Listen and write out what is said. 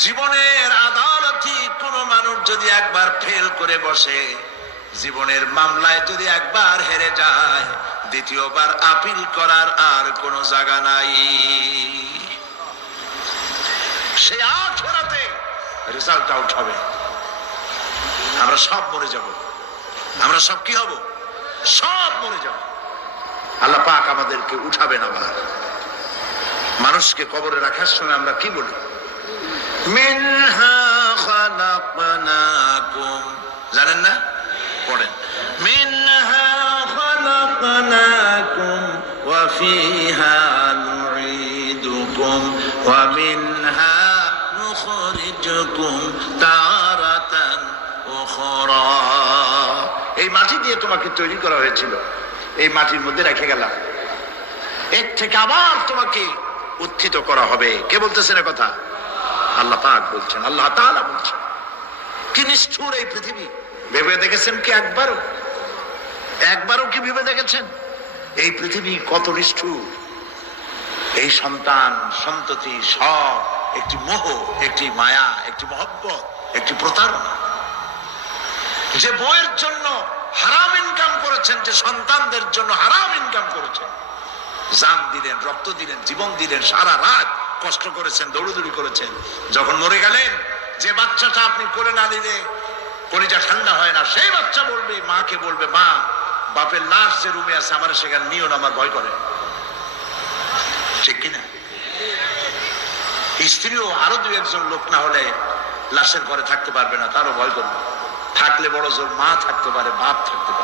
জীবনের আদালতে কোন মানুষ যদি একবার ফেল করে বসে, জীবনের মামলায় যদি একবার হেরে যায়, দ্বিতীয়বার আপিল করার আর কোন জায়গা নাই। সে আখিরাতে রেজাল্ট আউট হবে। আমরা সব মরে যাব, আমরা সব কি হব? সব মরে যাব। আল্লাহ পাক আমাদেরকে উঠাবেন আবার। মানুষকে কবরে রাখার সময় আমরা কি বলি? মিনহা খালাকনাকুম, জানেন না? পড়েন, মিনহা খালাকনাকুম ওয়া ফিহা নুঈদুকুম ওয়া মিনহা নুখরিজুকুম তারাতান উখরা। এই মাটি দিয়ে তোমাকে তৈরি করা হয়েছিল, এই মাটির মধ্যে রেখে গেলাম, এর থেকে আবার তোমাকে উত্থিত করা হবে। কে বলতেছেন এ কথা? আল্লাহ পাক বলছেন, আল্লাহ তাআলা বলছেন। কি নিষ্ঠুর এই পৃথিবী! ভেবে দেখেছেন কি একবারও কি ভেবে দেখেছেন এই পৃথিবী কত নিষ্ঠুর? এই সন্তান সন্ততি সব একটি মোহ, একটি মায়া, একটি মহব্বত, একটি প্রতারণা। যে বইয়ের জন্য হারাম ইনকাম করেছেন, যে সন্তানদের জন্য হারাম ইনকাম করেছেন, জান দিলেন, রক্ত দিলেন, জীবন দিলেন, সারা রাত কষ্ট করেছেন, দৌড়দৌড়ি করেছেন, যখন মরে গেলেন, যে বাচ্চাটা আপনি কোলে না নিলে কলিজা ঠান্ডা হয় না, সেই বাচ্চা বলবে, মাকে বলবে, মা বাপের লাশ যে রুমে আছে আমার সেখানে নিও না, আমার ভয় করে। ঠিক কিনা? স্ত্রীও আরো দুই একজন লোক না হলে লাশের ঘরে থাকতে পারবে না, তারও ভয় করবে। থাকলে বড় জোর মা থাকতে পারে, বাপ থাকতে পারে।